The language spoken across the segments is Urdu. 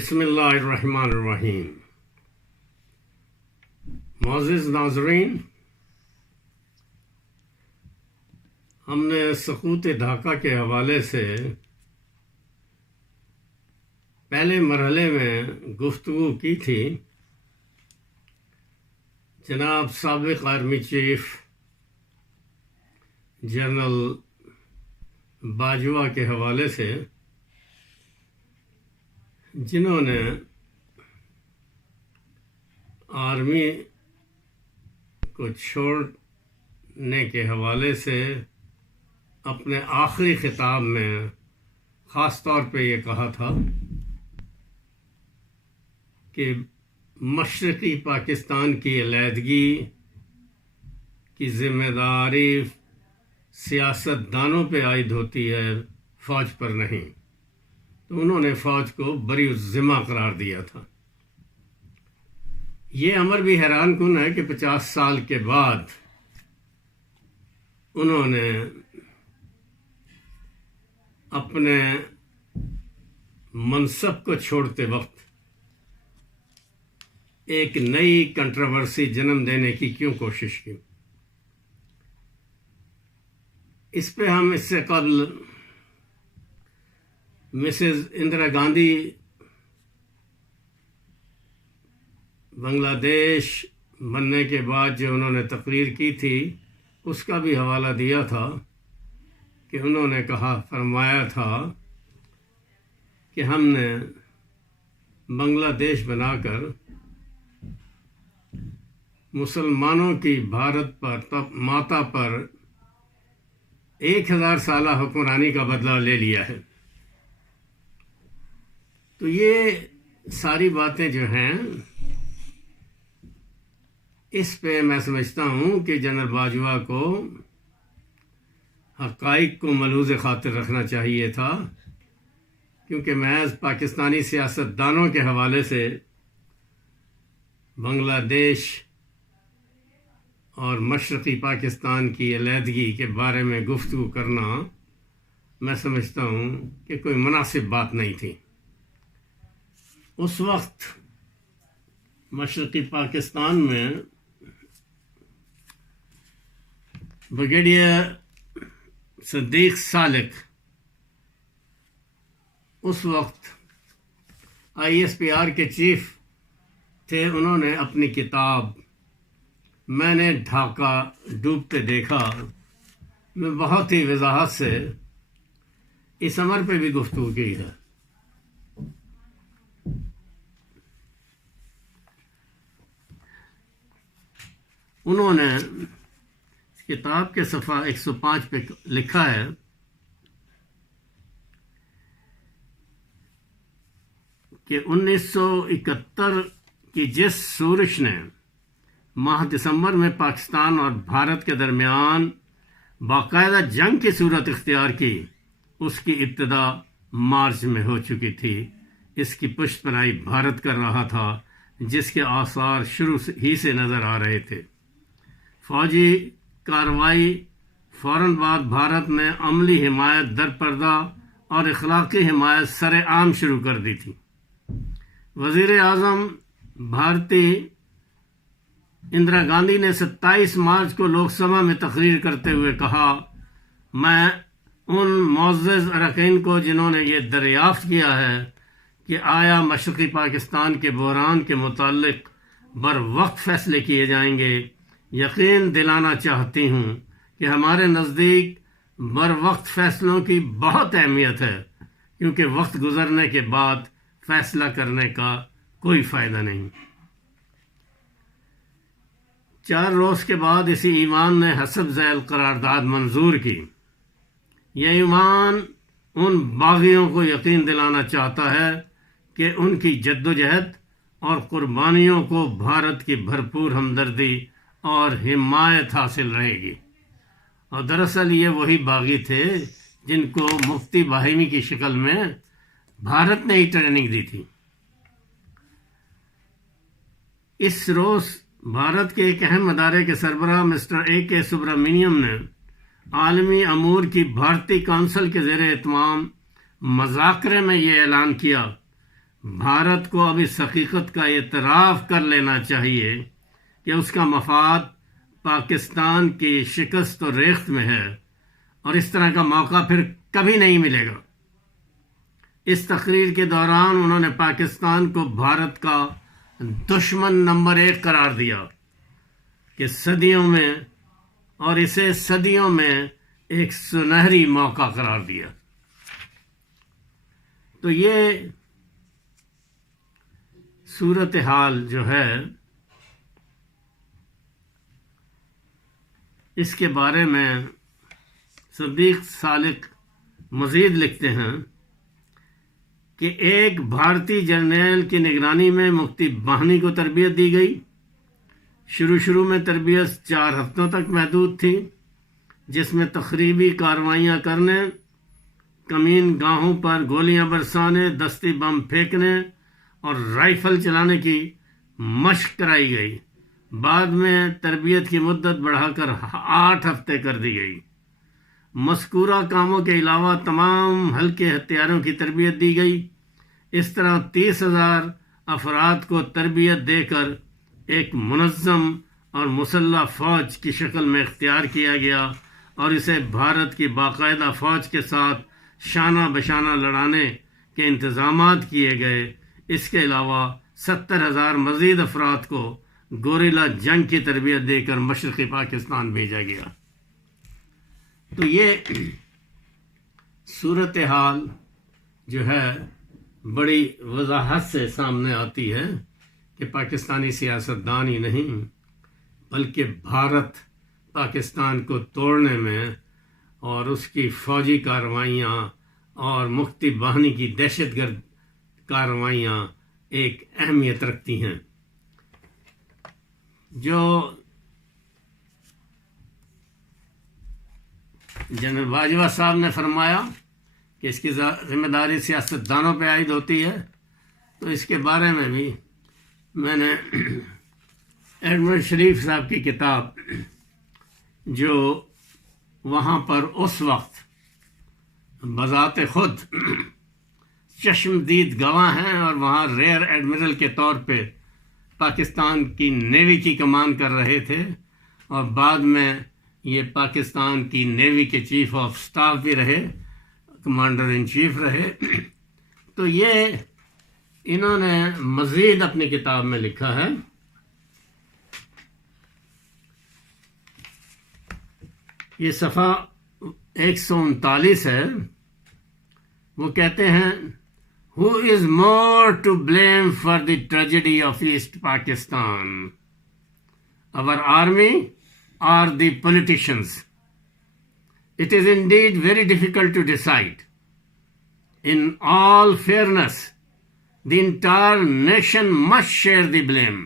بسم اللہ الرحمن الرحیم۔ معزز ناظرین، ہم نے سقوط ڈھاکہ کے حوالے سے پہلے مرحلے میں گفتگو کی تھی۔ جناب سابق آرمی چیف جنرل باجوہ کے حوالے سے، جنہوں نے آرمی کو چھوڑنے کے حوالے سے اپنے آخری خطاب میں خاص طور پہ یہ کہا تھا کہ مشرقی پاکستان کی علیحدگی کی ذمہ داری سیاست دانوں پہ عائد ہوتی ہے، فوج پر نہیں۔ تو انہوں نے فوج کو بری الذمہ قرار دیا تھا۔ یہ امر بھی حیران کن ہے کہ 50 سال کے بعد انہوں نے اپنے منصب کو چھوڑتے وقت ایک نئی کنٹروورسی جنم دینے کی کیوں کوشش کی۔ اس پہ ہم اس سے قبل مسز اندرا گاندھی بنگلہ دیش بننے کے بعد جو انہوں نے تقریر کی تھی، اس کا بھی حوالہ دیا تھا کہ انہوں نے فرمایا تھا کہ ہم نے بنگلہ دیش بنا کر مسلمانوں کی بھارت پر ماتا پر 1000 سالہ حکمرانی کا بدلہ لے لیا ہے۔ تو یہ ساری باتیں جو ہیں، اس پہ میں سمجھتا ہوں کہ جنرل باجوہ کو حقائق کو ملحوظ خاطر رکھنا چاہیے تھا، کیونکہ محض پاکستانی سیاست دانوں کے حوالے سے بنگلہ دیش اور مشرقی پاکستان کی علیحدگی کے بارے میں گفتگو کرنا میں سمجھتا ہوں کہ کوئی مناسب بات نہیں تھی۔ اس وقت مشرقی پاکستان میں بریگیڈیئر صدیق سالک اس وقت ispr کے چیف تھے۔ انہوں نے اپنی کتاب میں نے ڈھاکہ ڈوبتے دیکھا میں بہت ہی وضاحت سے اس امر پہ بھی گفتگو کی ہے۔ انہوں نے کتاب کے صفحہ 105 پہ لکھا ہے کہ 1971 کی جس سورش نے ماہ دسمبر میں پاکستان اور بھارت کے درمیان باقاعدہ جنگ کی صورت اختیار کی، اس کی ابتدا مارچ میں ہو چکی تھی۔ اس کی پشت پناہی بھارت کر رہا تھا، جس کے آثار شروع ہی سے نظر آ رہے تھے۔ فوجی کارروائی فوراً بعد بھارت نے عملی حمایت درپردہ اور اخلاقی حمایت سر عام شروع کر دی تھی۔ وزیر اعظم بھارتی اندرا گاندھی نے 27 مارچ کو لوک سبھا میں تقریر کرتے ہوئے کہا، میں ان معزز اراکین کو جنہوں نے یہ دریافت کیا ہے کہ آیا مشرقی پاکستان کے بحران کے متعلق بروقت فیصلے کیے جائیں گے، یقین دلانا چاہتی ہوں کہ ہمارے نزدیک بروقت فیصلوں کی بہت اہمیت ہے، کیونکہ وقت گزرنے کے بعد فیصلہ کرنے کا کوئی فائدہ نہیں۔ 4 روز کے بعد اسی ایوان نے حسب ذیل قرارداد منظور کی۔ یہ ایوان ان باغیوں کو یقین دلانا چاہتا ہے کہ ان کی جدوجہد اور قربانیوں کو بھارت کی بھرپور ہمدردی اور حمایت حاصل رہے گی۔ اور دراصل یہ وہی باغی تھے جن کو مفتی باہمی کی شکل میں بھارت نے ہی ٹریننگ دی تھی۔ اس روز بھارت کے ایک اہم ادارے کے سربراہ مسٹر AK سبرامنیم نے عالمی امور کی بھارتی کونسل کے زیر اہتمام مذاکرے میں یہ اعلان کیا، بھارت کو اب اس حقیقت کا اعتراف کر لینا چاہیے کہ اس کا مفاد پاکستان کی شکست و ریخت میں ہے، اور اس طرح کا موقع پھر کبھی نہیں ملے گا۔ اس تقریر کے دوران انہوں نے پاکستان کو بھارت کا دشمن نمبر 1 قرار دیا کہ صدیوں میں، اور اسے صدیوں میں ایک سنہری موقع قرار دیا۔ تو یہ صورتحال جو ہے، اس کے بارے میں صدیق سالک مزید لکھتے ہیں کہ ایک بھارتی جرنیل کی نگرانی میں مفتی باہنی کو تربیت دی گئی۔ شروع میں تربیت 4 ہفتوں تک محدود تھی، جس میں تخریبی کارروائیاں کرنے، کمین گاہوں پر گولیاں برسانے، دستی بم پھینکنے اور رائفل چلانے کی مشق کرائی گئی۔ بعد میں تربیت کی مدت بڑھا کر 8 ہفتے کر دی گئی۔ مذکورہ کاموں کے علاوہ تمام ہلکے ہتھیاروں کی تربیت دی گئی۔ اس طرح 30,000 افراد کو تربیت دے کر ایک منظم اور مسلح فوج کی شکل میں اختیار کیا گیا، اور اسے بھارت کی باقاعدہ فوج کے ساتھ شانہ بشانہ لڑانے کے انتظامات کیے گئے۔ اس کے علاوہ 70,000 مزید افراد کو گوریلا جنگ کی تربیت دے کر مشرقی پاکستان بھیجا گیا۔ تو یہ صورتحال جو ہے بڑی وضاحت سے سامنے آتی ہے کہ پاکستانی سیاستدان ہی نہیں بلکہ بھارت پاکستان کو توڑنے میں اور اس کی فوجی کارروائیاں اور مفتی باہنی کی دہشت گرد کارروائیاں ایک اہمیت رکھتی ہیں۔ جو جنرل باجوہ صاحب نے فرمایا کہ اس کی ذمہ داری سیاستدانوں پہ عائد ہوتی ہے، تو اس کے بارے میں بھی میں نے ایڈمنڈ شریف صاحب کی کتاب، جو وہاں پر اس وقت بذات خود چشمدید گواہ ہیں اور وہاں ریئر ایڈمرل کے طور پہ پاکستان کی نیوی کی کمان کر رہے تھے، اور بعد میں یہ پاکستان کی نیوی کے چیف آف سٹاف بھی رہے، کمانڈر ان چیف رہے۔ تو یہ انہوں نے مزید اپنی کتاب میں لکھا ہے، یہ صفحہ 139 ہے۔ وہ کہتے ہیں Who is more to blame for the tragedy of East Pakistan? Our army or the politicians? It is indeed very difficult to decide. In all fairness, the entire nation must share the blame.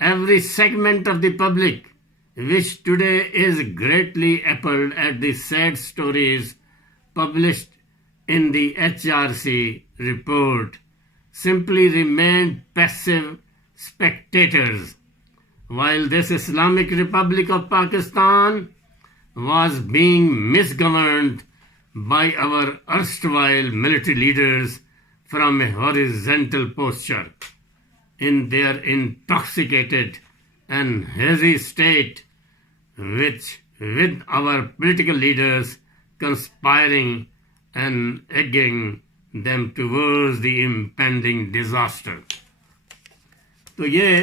Every segment of the public, which today is greatly appalled at the sad stories published in the HRC report, simply remained passive spectators, while this Islamic Republic of Pakistan was being misgoverned by our erstwhile military leaders from a horizontal posture. In their intoxicated and hazy state, with our political leaders conspiring and egging them towards the impending disaster. تو یہ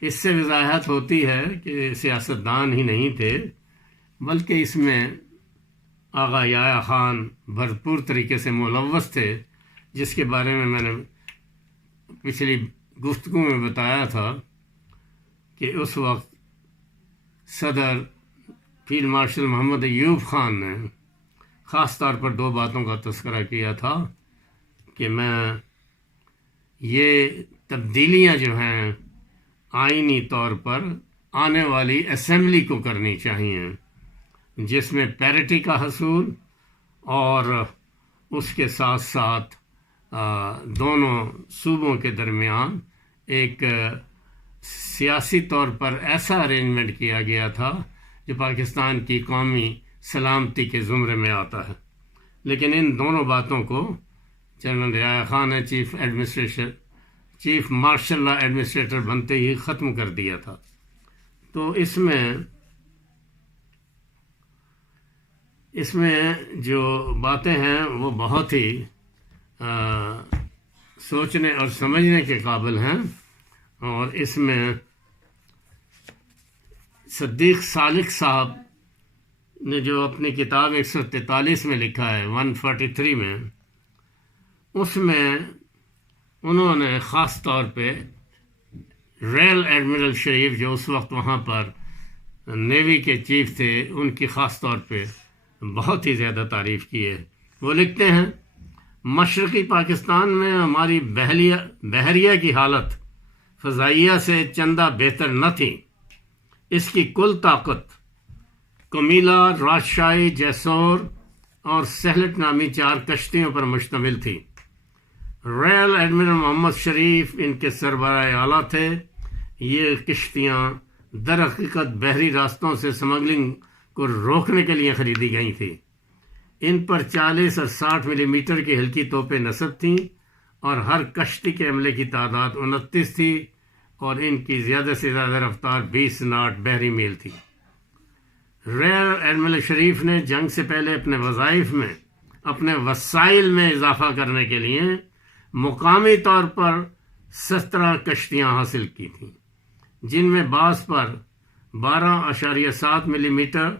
اس سے وضاحت ہوتی ہے کہ سیاستدان ہی نہیں تھے بلکہ اس میں آغا یحییٰ خان بھرپور طریقے سے ملوث تھے، جس کے بارے میں میں نے پچھلی گفتگو میں بتایا تھا کہ اس وقت صدر فیلڈ مارشل محمد ایوب خان نے خاص طور پر 2 باتوں کا تذکرہ کیا تھا کہ میں یہ تبدیلیاں جو ہیں آئینی طور پر آنے والی اسمبلی کو کرنی چاہیے، جس میں پیرٹی کا حصول اور اس کے ساتھ ساتھ دونوں صوبوں کے درمیان ایک سیاسی طور پر ایسا ارینجمنٹ کیا گیا تھا جو پاکستان کی قومی سلامتی کے زمرے میں آتا ہے۔ لیکن ان دونوں باتوں کو جنرل رعایا خان نے چیف مارشل لا ایڈمنسٹریٹر بنتے ہی ختم کر دیا تھا۔ تو اس میں جو باتیں ہیں وہ بہت ہی سوچنے اور سمجھنے کے قابل ہیں، اور اس میں صدیق سالک صاحب نے جو اپنی کتاب 143 میں لکھا ہے 143 میں، اس میں انہوں نے خاص طور پہ ریئر ایڈمرل شریف جو اس وقت وہاں پر نیوی کے چیف تھے، ان کی خاص طور پہ بہت ہی زیادہ تعریف کی ہے۔ وہ لکھتے ہیں، مشرقی پاکستان میں ہماری بحریہ کی حالت فضائیہ سے چندہ بہتر نہ تھی۔ اس کی کل طاقت کمیلا، راجشاہی، جیسور اور سہلٹ نامی 4 کشتیوں پر مشتمل تھی۔ ریئر ایڈمرل محمد شریف ان کے سربراہ اعلیٰ تھے۔ یہ کشتیاں در حقیقت بحری راستوں سے سمگلنگ کو روکنے کے لیے خریدی گئی تھیں۔ ان پر 40 اور 60 ملی میٹر کی ہلکی توپیں نصب تھیں، اور ہر کشتی کے عملے کی تعداد 29 تھی، اور ان کی زیادہ سے زیادہ رفتار 20 ناٹ بحری میل تھی۔ ریئر ایڈمرل شریف نے جنگ سے پہلے اپنے وظائف میں اپنے وسائل میں اضافہ کرنے کے لیے مقامی طور پر 17 کشتیاں حاصل کی تھیں، جن میں بعض پر 12.7 ملی میٹر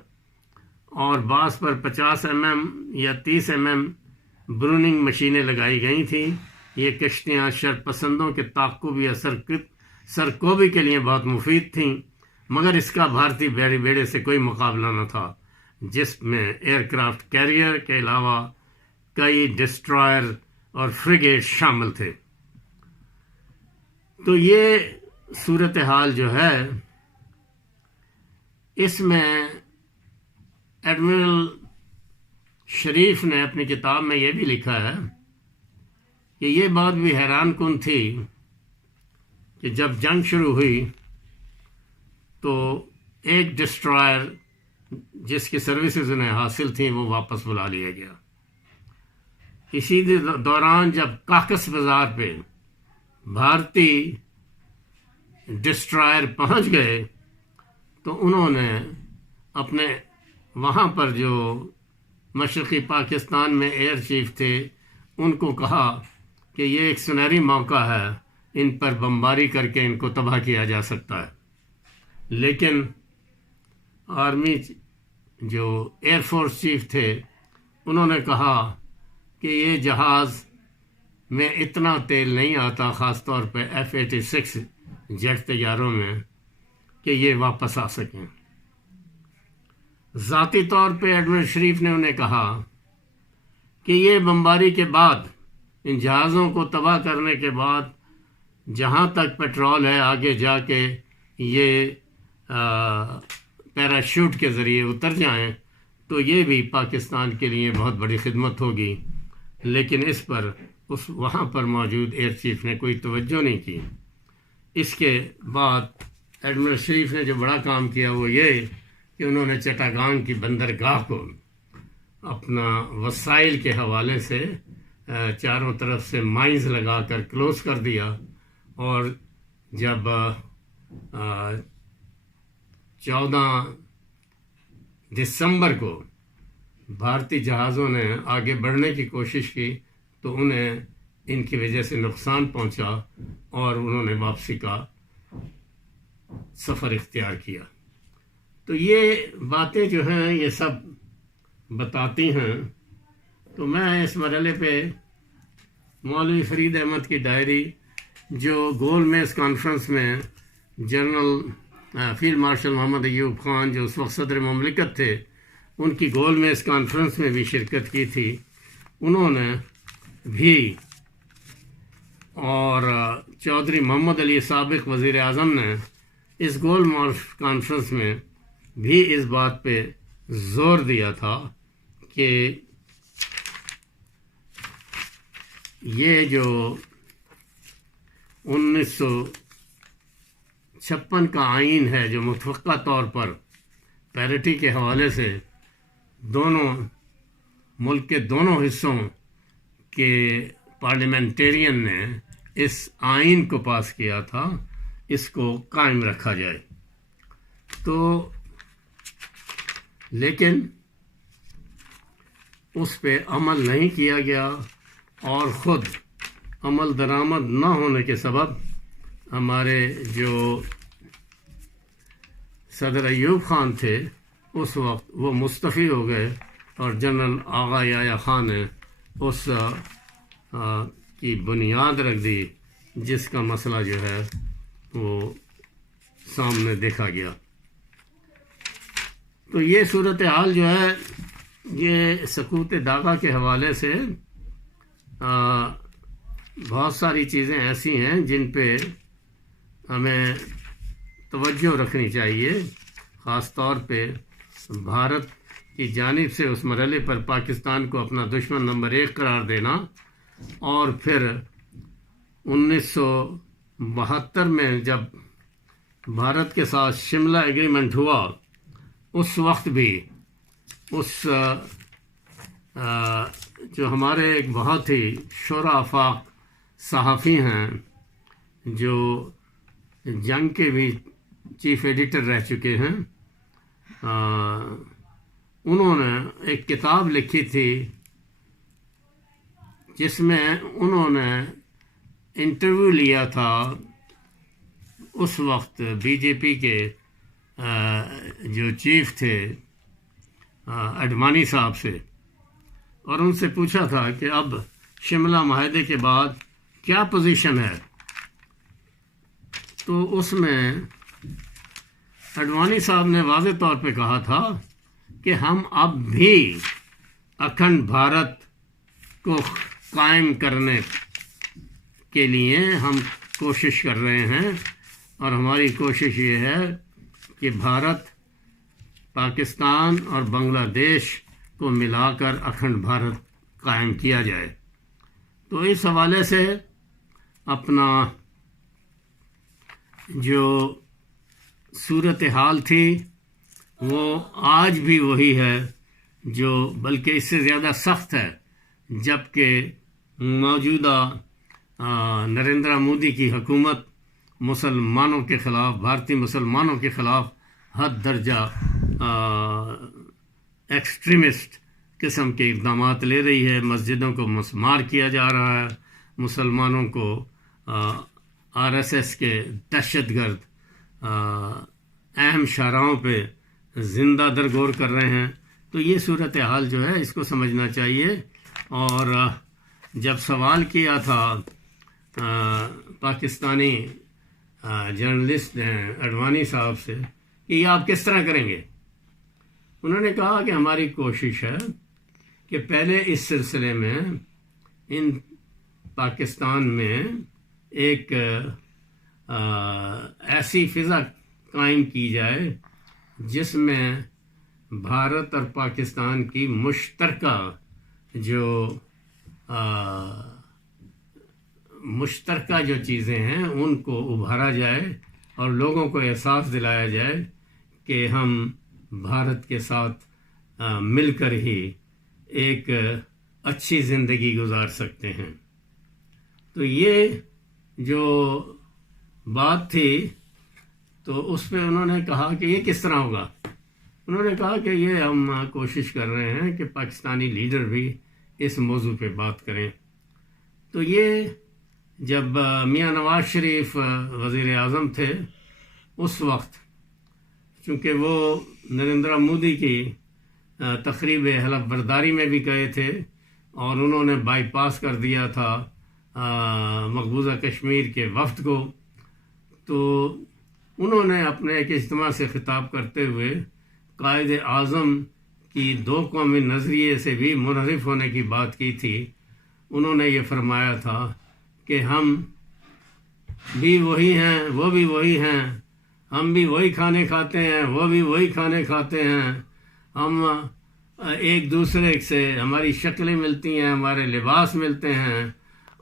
اور بعض پر 50 mm یا 30 mm بروننگ مشینیں لگائی گئی تھیں۔ یہ کشتیاں شرپسندوں کے تعاقب یا سرکوبی کے لیے بہت مفید تھیں، مگر اس کا بھارتی بحری بیڑے سے کوئی مقابلہ نہ تھا، جس میں ایئر کرافٹ کیریئر کے علاوہ کئی ڈسٹرائر اور فریگیٹ شامل تھے۔ تو یہ صورتحال جو ہے، اس میں ایڈمرل شریف نے اپنی کتاب میں یہ بھی لکھا ہے کہ یہ بات بھی حیران کن تھی کہ جب جنگ شروع ہوئی تو ایک ڈسٹرائر جس کی سروسز انہیں حاصل تھیں وہ واپس بلا لیا گیا۔ اسی دوران جب کاکس بازار پہ بھارتی ڈسٹرائر پہنچ گئے تو انہوں نے اپنے وہاں پر جو مشرقی پاکستان میں ایئر چیف تھے ان کو کہا کہ یہ ایک سنہری موقع ہے، ان پر بمباری کر کے ان کو تباہ کیا جا سکتا ہے۔ لیکن آرمی جو ایئر فورس چیف تھے انہوں نے کہا کہ یہ جہاز میں اتنا تیل نہیں آتا، خاص طور پہ F-86 جیٹ طیاروں میں، کہ یہ واپس آ سکیں۔ ذاتی طور پہ ایڈمرل شریف نے انہیں کہا کہ یہ بمباری کے بعد، ان جہازوں کو تباہ کرنے کے بعد، جہاں تک پیٹرول ہے آگے جا کے یہ پیراشوٹ کے ذریعے اتر جائیں تو یہ بھی پاکستان کے لیے بہت بڑی خدمت ہوگی۔ لیکن اس پر وہاں پر موجود ایئر چیف نے کوئی توجہ نہیں کی۔ اس کے بعد ایڈمرل شریف نے جو بڑا کام کیا وہ یہ کہ انہوں نے چٹاگانگ کی بندرگاہ کو اپنا وسائل کے حوالے سے چاروں طرف سے مائنز لگا کر کلوز کر دیا، اور جب 14 دسمبر کو بھارتی جہازوں نے آگے بڑھنے کی کوشش کی تو انہیں ان کی وجہ سے نقصان پہنچا اور انہوں نے واپسی کا سفر اختیار کیا۔ تو یہ باتیں جو ہیں یہ سب بتاتی ہیں۔ تو میں اس مرحلے پہ مولوی فرید احمد کی ڈائری جو گول میز کانفرنس میں جنرل فیلڈ مارشل محمد ایوب خان جو اس وقت صدر مملکت تھے ان کی گول میز کانفرنس میں بھی شرکت کی تھی، انہوں نے بھی، اور چودھری محمد علی سابق وزیر اعظم نے اس گول میز کانفرنس میں بھی اس بات پہ زور دیا تھا کہ یہ جو 1956 کا آئین ہے جو متفقہ طور پر پیرٹی کے حوالے سے دونوں ملک کے دونوں حصوں کے پارلیمنٹیرین نے اس آئین کو پاس کیا تھا، اس کو قائم رکھا جائے۔ تو لیکن اس پہ عمل نہیں کیا گیا، اور خود عمل درآمد نہ ہونے کے سبب ہمارے جو صدر ایوب خان تھے اس وقت وہ مستعفی ہو گئے، اور جنرل آغا یحییٰ خان نے اس کی بنیاد رکھ دی، جس کا مسئلہ جو ہے وہ سامنے دیکھا گیا۔ تو یہ صورتحال جو ہے یہ سقوط داغا کے حوالے سے بہت ساری چیزیں ایسی ہیں جن پہ ہمیں توجہ رکھنی چاہیے، خاص طور پہ بھارت کی جانب سے اس مرحلے پر پاکستان کو اپنا دشمن نمبر 1 قرار دینا، اور پھر 1972 میں جب بھارت کے ساتھ شملہ ایگریمنٹ ہوا، اس وقت بھی اس جو ہمارے ایک بہت ہی شعراء آفاق صحافی ہیں جو جنگ کے بھی چیف ایڈیٹر رہ چکے ہیں، انہوں نے ایک کتاب لکھی تھی جس میں انہوں نے انٹرویو لیا تھا اس وقت بی جے پی کے جو چیف تھے اڈوانی صاحب سے، اور ان سے پوچھا تھا کہ اب شملہ معاہدے کے بعد کیا پوزیشن ہے۔ تو اس میں اڈوانی صاحب نے واضح طور پہ کہا تھا کہ ہم اب بھی اکھنڈ بھارت کو قائم کرنے کے لیے ہم کوشش کر رہے ہیں، اور ہماری کوشش یہ ہے کہ بھارت، پاکستان اور بنگلہ دیش کو ملا کر اکھنڈ بھارت قائم کیا جائے۔ تو اس حوالے سے اپنا جو صورتحال تھی وہ آج بھی وہی ہے، جو بلکہ اس سے زیادہ سخت ہے، جبکہ موجودہ نریندر مودی کی حکومت مسلمانوں کے خلاف، بھارتی مسلمانوں کے خلاف حد درجہ ایکسٹریمسٹ قسم کے اقدامات لے رہی ہے۔ مسجدوں کو مسمار کیا جا رہا ہے، مسلمانوں کو آر ایس ایس کے دہشت گرد اہم شاہراہوں پہ زندہ درگور کر رہے ہیں۔ تو یہ صورتحال جو ہے اس کو سمجھنا چاہیے۔ اور جب سوال کیا تھا پاکستانی جرنلسٹ نے اڈوانی صاحب سے کہ یہ آپ کس طرح کریں گے، انہوں نے کہا کہ ہماری کوشش ہے کہ پہلے اس سلسلے میں ان پاکستان میں ایک ایسی فضا قائم کی جائے جس میں بھارت اور پاکستان کی مشترکہ جو چیزیں ہیں ان کو ابھارا جائے، اور لوگوں کو احساس دلایا جائے کہ ہم بھارت کے ساتھ مل کر ہی ایک اچھی زندگی گزار سکتے ہیں۔ تو یہ جو بات تھی تو اس پہ انہوں نے کہا کہ یہ کس طرح ہوگا۔ انہوں نے کہا کہ یہ ہم کوشش کر رہے ہیں کہ پاکستانی لیڈر بھی اس موضوع پہ بات کریں۔ تو یہ جب میاں نواز شریف وزیر اعظم تھے اس وقت، چونکہ وہ نریندر مودی کی تقریب حلف برداری میں بھی گئے تھے، اور انہوں نے بائی پاس کر دیا تھا مقبوضہ کشمیر کے وفد کو، تو انہوں نے اپنے ایک اجتماع سے خطاب کرتے ہوئے قائد اعظم کی 2 قومی نظریے سے بھی منحرف ہونے کی بات کی تھی۔ انہوں نے یہ فرمایا تھا کہ ہم بھی وہی ہیں، وہ بھی وہی ہیں، ہم بھی وہی کھانے کھاتے ہیں، وہ بھی وہی کھانے کھاتے ہیں، ہم ایک دوسرے سے ہماری شکلیں ملتی ہیں، ہمارے لباس ملتے ہیں،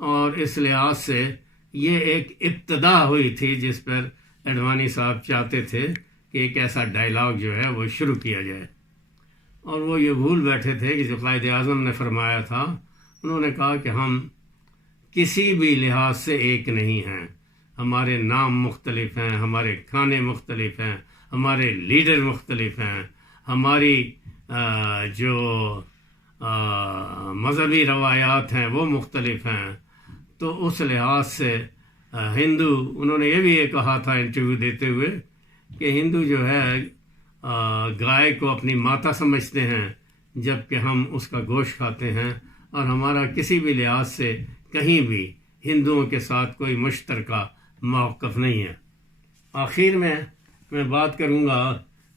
اور اس لحاظ سے یہ ایک ابتدا ہوئی تھی جس پر اڈوانی صاحب چاہتے تھے کہ ایک ایسا ڈائلاگ جو ہے وہ شروع کیا جائے، اور وہ یہ بھول بیٹھے تھے کہ جو قائد اعظم نے فرمایا تھا، انہوں نے کہا کہ ہم کسی بھی لحاظ سے ایک نہیں ہیں. ہمارے نام مختلف ہیں، ہمارے کھانے مختلف ہیں، ہمارے لیڈر مختلف ہیں، ہماری جو مذہبی روایات ہیں وہ مختلف ہیں. تو اس لحاظ سے ہندو، انہوں نے یہ بھی کہا تھا انٹرویو دیتے ہوئے کہ ہندو جو ہے گائے کو اپنی ماتا سمجھتے ہیں جبکہ ہم اس کا گوشت کھاتے ہیں، اور ہمارا کسی بھی لحاظ سے کہیں بھی ہندوؤں کے ساتھ کوئی مشترکہ موقف نہیں ہے. آخر میں بات کروں گا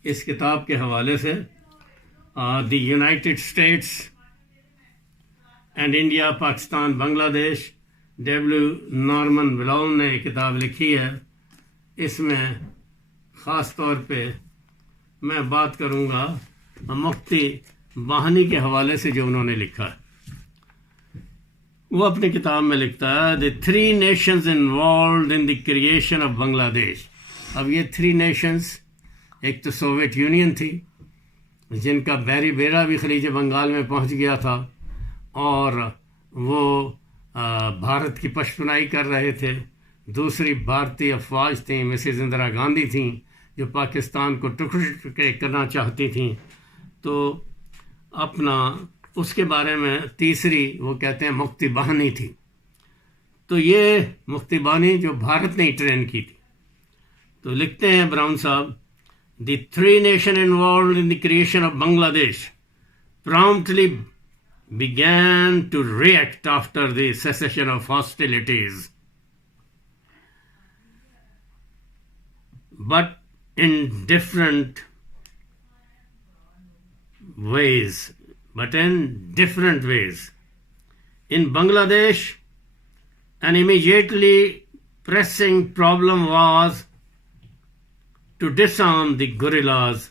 اس کتاب کے حوالے سے. The United States and India, Pakistan, Bangladesh, Norman brown نے یہ کتاب لکھی ہے. اس میں خاص طور پہ میں بات کروں گا مفتی باہنی کے حوالے سے جو انہوں نے لکھا ہے. وہ اپنی کتاب میں لکھتا ہے the 3 nations involved in the creation of Bangladesh. اب یہ 3 نیشنز، ایک تو سوویت یونین تھی جن کا بحری بیڑا بھی خلیج بنگال میں پہنچ گیا تھا، اور وہ بھارت کی پشتونائی کر رہے تھے. دوسری بھارتی افواج تھیں، مسز اندرا گاندھی تھیں جو پاکستان کو ٹکڑے کرنا چاہتی تھیں. تو اپنا اس کے بارے میں تیسری وہ کہتے ہیں مفتی باہنی تھی. تو یہ مفتی باہنی جو بھارت نے ٹرین کی تھی. تو لکھتے ہیں براؤن صاحب، the 3 nation involved in the creation of Bangladesh promptly began to react after the cessation of hostilities, but in different ways. In Bangladesh, an immediately pressing problem was to disarm the guerrillas,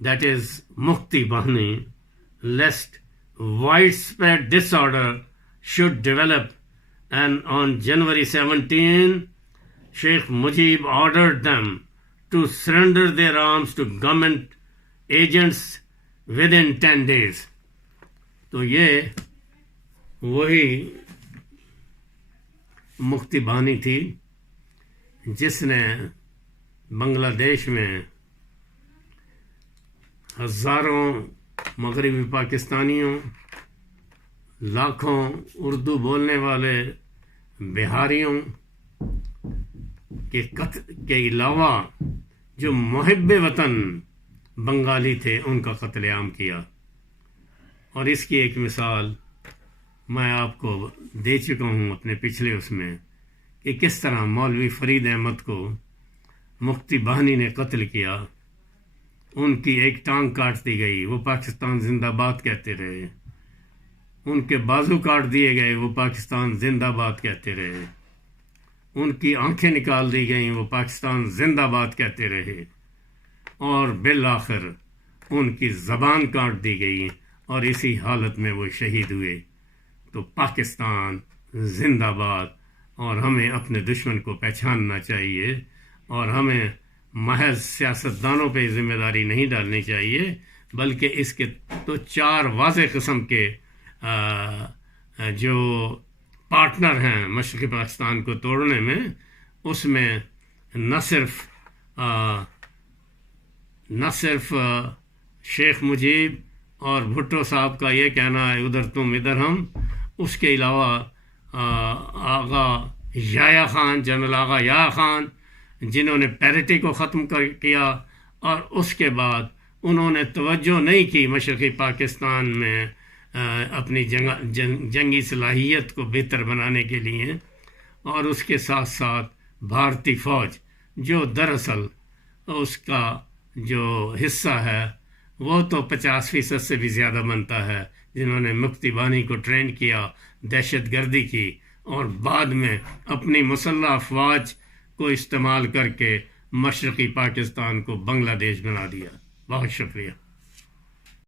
that is Mufti Bahni, lest widespread disorder should develop. And on January 17, Sheikh Mujib ordered them to surrender their arms to government agents within 10 days. تو یہ وہی مفتی بانی تھی جس نے بنگلہ دیش میں ہزاروں مغربی پاکستانیوں، لاکھوں اردو بولنے والے بہاریوں کے علاوہ جو محب وطن بنگالی تھے ان کا قتل عام کیا. اور اس کی ایک مثال میں آپ کو دے چکا ہوں اپنے پچھلے اس میں کہ کس طرح مولوی فرید احمد کو مفتی باہنی نے قتل کیا. ان کی ایک ٹانگ کاٹ دی گئی، وہ پاکستان زندہ باد کہتے رہے. ان کے بازو کاٹ دیے گئے، وہ پاکستان زندہ باد کہتے رہے. ان کی آنکھیں نکال دی گئیں، وہ پاکستان زندہ باد کہتے رہے. اور بالآخر ان کی زبان کاٹ دی گئی اور اسی حالت میں وہ شہید ہوئے. تو پاکستان زندہ باد. اور ہمیں اپنے دشمن کو پہچاننا چاہیے، اور ہمیں محض سیاستدانوں پہ ذمہ داری نہیں ڈالنی چاہیے، بلکہ اس کے تو 4 واضح قسم کے جو پارٹنر ہیں مشرقی پاکستان کو توڑنے میں، اس میں نہ صرف شیخ مجیب اور بھٹو صاحب کا یہ کہنا ہے ادھر تم ادھر ہم، اس کے علاوہ آغا یا خان، جنرل آغا یا خان، جنہوں نے پیرٹی کو ختم کیا، اور اس کے بعد انہوں نے توجہ نہیں کی مشرقی پاکستان میں اپنی جنگی صلاحیت کو بہتر بنانے کے لیے. اور اس کے ساتھ ساتھ بھارتی فوج جو دراصل اس کا جو حصہ ہے وہ تو 50% سے بھی زیادہ بنتا ہے، جنہوں نے مفتی بانی کو ٹرین کیا، دہشت گردی کی، اور بعد میں اپنی مسلح افواج کو استعمال کر کے مشرقی پاکستان کو بنگلہ دیش بنا دیا. بہت شکریہ.